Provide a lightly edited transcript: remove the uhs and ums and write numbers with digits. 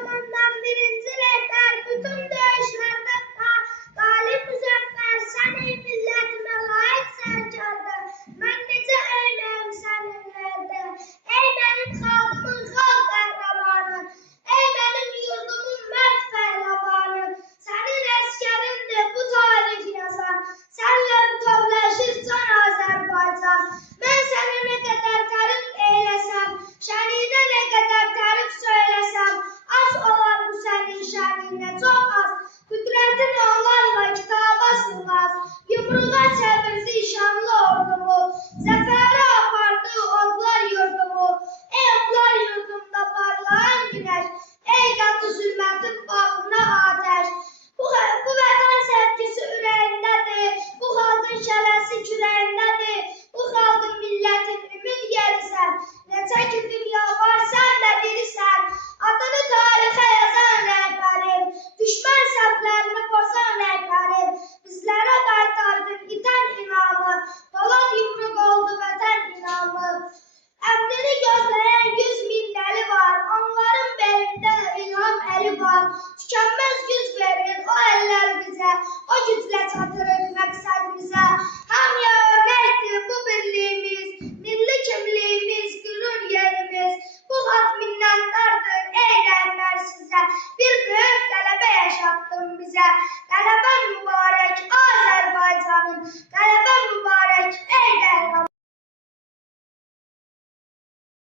zamandan birinci rehber, bütün dövüşlerde galip müzeffer, sen ey milletime layık sərkərdə, mən necə eyləyim səninlərdə, ey mənim xalqımın xalq qəhrəmanı, ey mənim yurdumun mərd pəhləvanı, sənin əskərindir bu tarix yazan, sənlə bütövləşir can Azərbaycan, mən sənə nə qədər tərif eyləsəm, şəninə nə qədər tərif söyləsəm, az olar bu sənin şəninə, çox az, qüdrətin onlarla kitaba sığmaz, yumruğa çevirdi şanlı ordumu, zəfərə apardı odlar yurdumu, ey odlar yurdumda parlayan günəş, ey qatı zülmətin bağrına atəş, bu vətən sevgisi ürəyindədir, bu xalqın şələsi kürəyindədir, bu xalqın millətin ümid yerisən, neçə ki dünya var sən də dirisən, adını tarixə yazan rəhbərim, düşmən səhvlərini pozan rəhbərim, bizlərə qaytardın itən inamı, polad yumruq oldu vətən inamı. Əmrini gözləyən 100 min dəli var, onların belində ilham əli var, tükənməz güc verir o əllər bizə, o güclə çatırıq məqsədimizə. Hamıya örnəkdir bu birliyimiz, milli kimliyimiz, qürur yerimiz, bu xalq minnətdardır ey rəhbər sizə, bir böyük qələbə yaşatdın bizə.